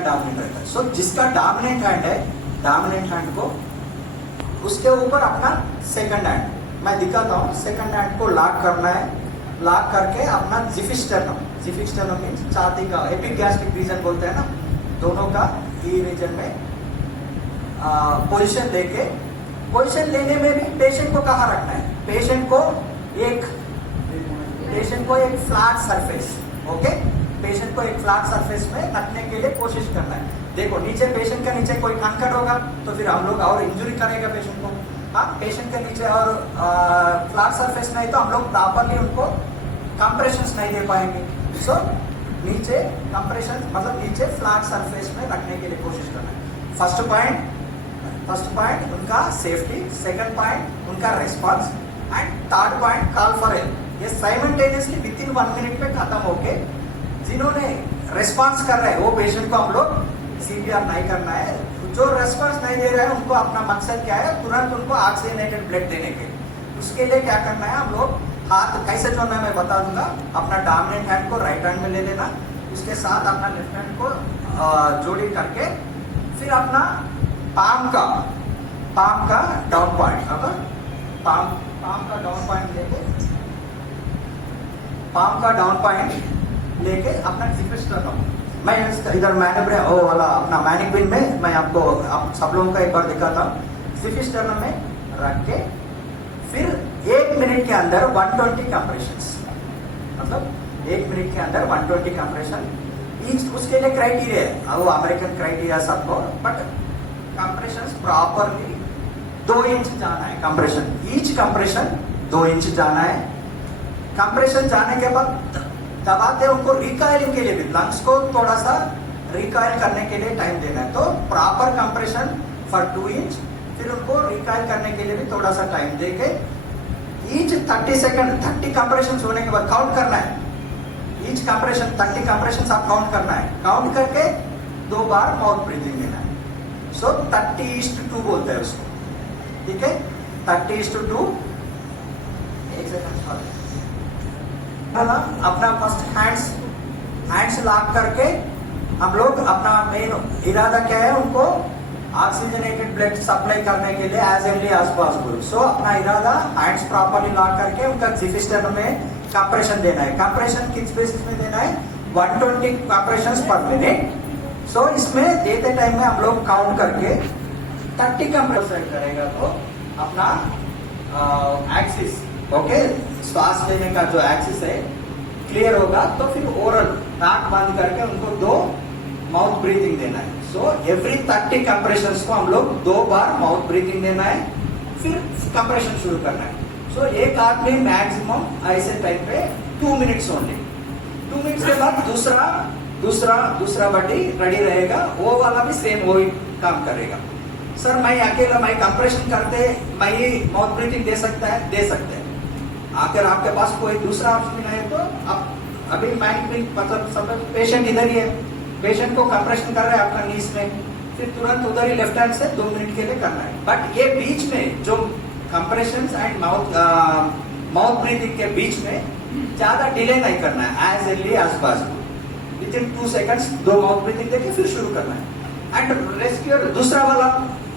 Dominant रहता है। सो जिसका डोमिनेंट हैंड है, डोमिनेंट हैंड को उसके ऊपर अपना सेकंड हैंड मैं दिखाता हूँ। सेकंड हैंड को लॉक करना है, लॉक करके अपना जिफिस्टर्नम, जिफिस्टर्नम मीन्स छाती का एपिगैस्ट्रिक रीजन बोलते हैं ना, दोनों का ई रीजन में पोजीशन लेके, पोजीशन लेने में भी पेशेंट को कहाँ रखना है, पेशेंट को एक फ्लैट सरफेस, ओके, पेशेंट को एक फ्लैट सरफेस में रखने के लिए कोशिश करना है। देखो नीचे पेशेंट का नीचे कोई कंकड़ होगा तो फिर हम लोग और इंजुरी करेगा पेशेंट को। हाँ, पेशेंट के नीचे और फ्लैट सरफेस नहीं तो हम लोग प्रॉपरली उनको कंप्रेशंस नहीं दे पाएंगे। सो नीचे कंप्रेशन मतलब नीचे फ्लैट सरफेस में रखने के लिए कोशिश करना है। फर्स्ट पॉइंट उनका सेफ्टी, सेकंड पॉइंट उनका response and third point call for help. ये साइमल्टेनियसली विद इन 1 मिनट में खत्म होके जिन्होंने रेस्पॉन्स कर रहे हैं वो पेशेंट को हम लोग सीपीआर नहीं करना है। जो रेस्पॉन्स नहीं दे रहे हैं उनको अपना मकसद क्या है, तुरंत उनको ऑक्सीजनेटेड ब्लड देने के। उसके लिए क्या करना है, हम लोग हाथ कैसे जोड़ना है मैं बता दूंगा। अपना डोमिनेंट हैंड को राइट हैंड में ले लेना, उसके साथ अपना लेफ्ट हैंड को जोड़ी करके फिर अपना पाम का डाउन पॉइंट, पाम का डाउन पॉइंट लेके, पाम का डाउन पॉइंट लेके अपना जिफिस्टर्नम मैं इधर मैंने वो वाला अपना मैनिक्विन में मैं आपको आप सब लोगों का एक बार दिखाता हूँ। जिफिस्टर्नम में रख के फिर 1 मिनट के अंदर 120 कंप्रेशंस, मतलब 1 मिनट के अंदर 120 कंप्रेशन ईच। उसके लिए क्राइटेरिया है, वो अमेरिकन क्राइटेरिया सबको, बट कंप्रेशंस प्रॉपरली 2 इंच जाना है। कंप्रेशन ईच कंप्रेशन 2 इंच जाना है। कंप्रेशन जाने के बाद दबाते उनको रिकॉइलिंग के लिए भी लंग्स को थोड़ा सा रिकॉइल करने के लिए टाइम देना है। तो प्रॉपर कंप्रेशन फॉर 2 इंच, फिर उनको रिकॉइल करने के लिए भी थोड़ा सा टाइम देके ईच 30 सेकंड 30 कंप्रेशन होने के बाद काउंट करना है। ईच कंप्रेशन 30 कंप्रेशन आप काउंट करना है, काउंट करके 2 बार माउथ ब्रीथिंग देना है। सो 30:2 बोलते हैं उसको, ठीक है, 30:2। एक सेकंड अपना फर्स्ट हैंड्स लॉक करके हम लोग अपना मेन इरादा क्या है, उनको ऑक्सीजनेटेड ब्लड सप्लाई करने के लिए एज अर्ली एज पॉसिबल। सो अपना इरादा हैंड्स प्रॉपरली लॉक करके उनका जिफिस्टर्नम में कंप्रेशन देना है। कंप्रेशन किस बेसिस में देना है, 120 कंप्रेशंस पर मिनट। सो इसमें देते टाइम में हम लोग काउंट करके 30 कंप्रेशन करेगा तो अपना एक्सिस, ओके, श्वास लेने का जो एक्सिस है क्लियर होगा। तो फिर ओरल नाक बंद करके उनको 2 माउथ ब्रीथिंग देना है। सो एवरी 30 कंप्रेशंस को हम लोग 2 बार माउथ ब्रीथिंग देना है, फिर कंप्रेशन शुरू करना है। सो एक आदमी मैक्सिमम ऐसे टाइम पे 2 मिनट्स ओनली। 2 मिनट्स के बाद दूसरा बॉडी रेडी रहेगा, वो वाला भी सेम वही काम करेगा। सर मैं अकेला मैं कंप्रेशन करते मैं ही माउथ ब्रीथिंग दे सकता है, दे सकते हैं। अगर आपके पास कोई दूसरा ऑप्शन नहीं है तो आप अभी मैनिक्विन मतलब सब पेशेंट इधर ही है, पेशेंट को कंप्रेशन कर रहे हैं अपना नीस में, फिर तुरंत उधर ही लेफ्ट हैंड से 2 मिनट के लिए करना है। बट ये बीच में जो कंप्रेशन एंड माउथ ब्रीथिंग के बीच में ज्यादा डिले नहीं करना है, as early as possible within 2 seconds 2 mouth breathing देके फिर शुरू करना है। एंड रेस्क्यूअर दूसरा वाला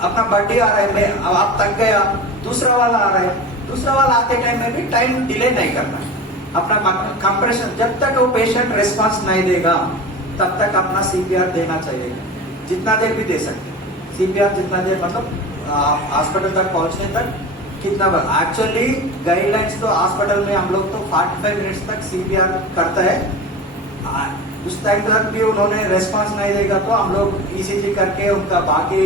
अपना बर्थडे आ रहा है, मैं आप थक गया, दूसरा वाला आ रहा है, दूसरा वाला आते टाइम में भी टाइम डिले नहीं करना है। अपना कंप्रेशन जब तक वो पेशेंट रेस्पॉन्स नहीं देगा तब तक अपना सीपीआर देना चाहिए, जितना देर भी दे सकते हैं सीपीआर, जितना देर मतलब हॉस्पिटल तक पहुंचने तक कितना बार। एक्चुअली गाइडलाइंस तो हॉस्पिटल में हम लोग तो 45 मिनट्स तक सीपीआर करता है। उस टाइम तक भी उन्होंने रेस्पॉन्स नहीं देगा तो हम लोग ईसीजी करके उनका बाकी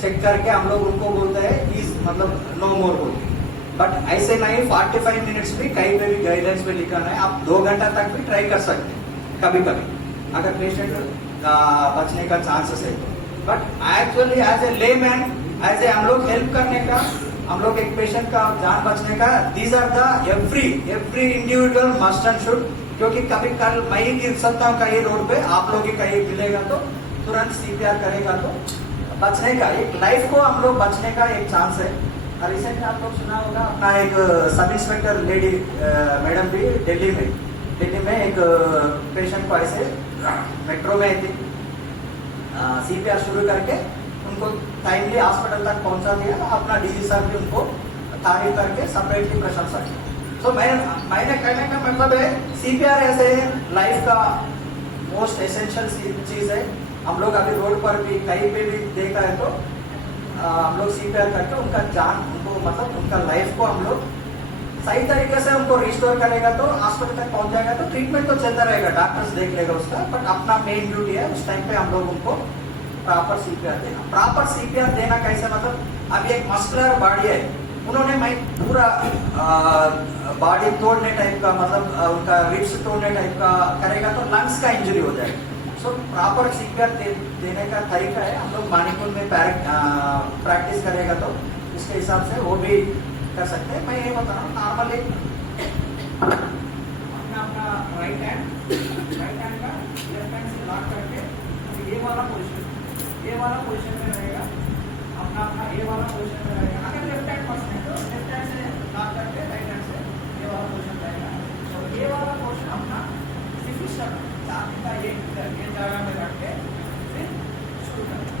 चेक करके हम लोग उनको बोलते हैं प्लीज मतलब नो मोर बोलते। बट ऐसे नहीं, 45 मिनट्स भी कहीं पे भी गाइडलाइंस में लिखा है, आप 2 घंटा तक भी ट्राई कर सकते हैं कभी कभी अगर पेशेंट बचने का चांसेस है तो। But actually as a layman, as a हम लोग हेल्प करने का, हम लोग एक पेशेंट का जान बचने का, these are the every individual must and should. क्योंकि कभी कल मैं ही गिर सकता हूँ कहीं रोड पे, आप लोग ही कहीं मिलेगा तो तुरंत सीपीआर करेगा तो बचने का, एक लाइफ को हम लोग बचने का एक चांस है। रिसेंट आप लोग सुना होगा अपना एक सब इंस्पेक्टर लेडी मैडम भी दिल्ली में एक पेशेंट को ऐसे मेट्रो में थी, CPR शुरू करके उनको टाइमली हॉस्पिटल तक पहुंचा दिया। अपना डीजी सर भी उनको तारीफ करके सेपरेटली प्रशंसा की। तो मैंने कहने का मतलब है CPR ऐसे लाइफ का मोस्ट एसेंशियल चीज है। हम लोग अभी रोड पर भी कहीं पे भी देखा है तो हम लोग CPR करके उनका जान उनको मतलब उनका लाइफ को हम लोग सही तरीके से उनको रिस्टोर करेगा तो हॉस्पिटल तक पहुंच जाएगा तो ट्रीटमेंट तो चलता रहेगा, डॉक्टर्स देख लेगा उसका। बट अपना मेन ड्यूटी है उस टाइम पे हम लोग उनको प्रॉपर CPR देना। प्रॉपर CPR देना कैसे मतलब अभी एक मस्कुलर बॉडी है, उन्होंने मैं पूरा बॉडी तोड़ने टाइप का मतलब उनका रिब्स तोड़ने टाइप का करेगा तो लंग्स का इंजरी हो जाएगा। सो प्रॉपर CPR देने का तरीका है, हम लोग मानिकुल में प्रैक्टिस करेगा तो उसके हिसाब से वो भी कर सकते हैं। मैं ये बता रहा हूँ नॉर्मली अपना राइट हैंड का लेफ्ट हैंड से लॉक करके ये वाला पोजीशन में रहेगा, अपना ये वाला पोजीशन में रहेगा। अगर लेफ्ट हैंड फर्स्ट है तो लेफ्ट हैंड से लॉक करके राइट हैंड से ये वाला पोजीशन रहेगा। तो ये वाला पोजीशन अपना सिफिशिएंट चाकू का ये जगह में रख के फिर शुरू करें।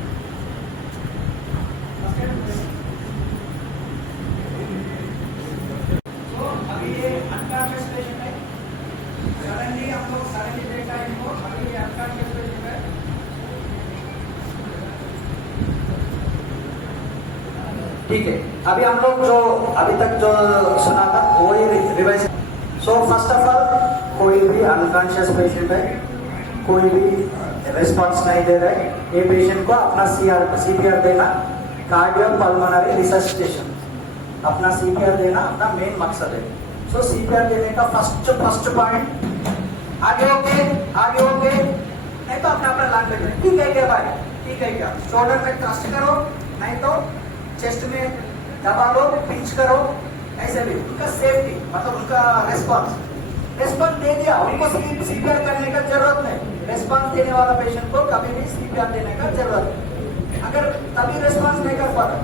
तो अभी ये अनकॉन्शियस पेशेंट है, सडनली हम लोग देखा इनको, अभी ये अनकॉन्शियस पेशेंट है। ठीक है, अभी हम लोग जो अभी तक जो सुना था वही revise. So first of all कोई भी अनकॉन्शियस पेशेंट है, कोई भी रिस्पॉन्स नहीं दे रहा है, ये पेशेंट को अपना CPR देना, कार्डियो पल्मोनरी रिससिटेशन अपना CPR देना अपना मेन मकसद है। सो CPR देने का फर्स्ट पॉइंट आगे होके नहीं तो अपना लाइन पे करें। ठीक है क्या भाई, ठीक है क्या, शोल्डर में ट्रस्ट करो, नहीं तो चेस्ट में दबा लो, पिंच करो, ऐसे भी उनका सेफ्टी मतलब उनका रेस्पॉन्स दे दिया, उनको CPR करने का जरूरत नहीं। रेस्पॉन्स देने वाला पेशेंट को कभी भी CPR देने का जरूरत नहीं। अगर तभी रेस्पॉन्स नहीं कर पा रहे,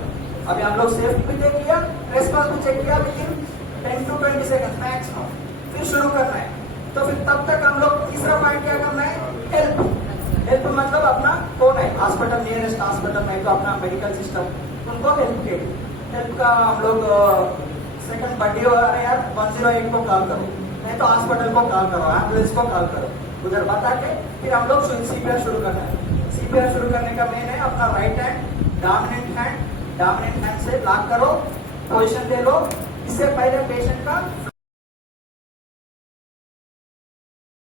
अभी हम लोग सेफ्टी भी देख लिया, रेस्पॉन्स भी चेक किया, लेकिन 10 to 20 सेकंड मैक्सिमम फिर शुरू करना है। तो फिर तब तक हम लोग तीसरा पॉइंट क्या करना है, हेल्प मतलब अपना कौन है हॉस्पिटल, नियरेस्ट हॉस्पिटल नहीं तो अपना मेडिकल सिस्टम उनको हेल्प का हम लोग सेकंड बड़ी हो रहे यार 108 को कॉल करो, नहीं तो हॉस्पिटल को कॉल करो, एम्बुलेंस को कॉल करो, उधर बता के फिर हम लोग CPR शुरू करना है। CPR शुरू करने का मेन है अपना राइट हैंड डोमिनेंट हैंड से लॉक करो, पोजीशन ले लो। इससे पहले पेशेंट का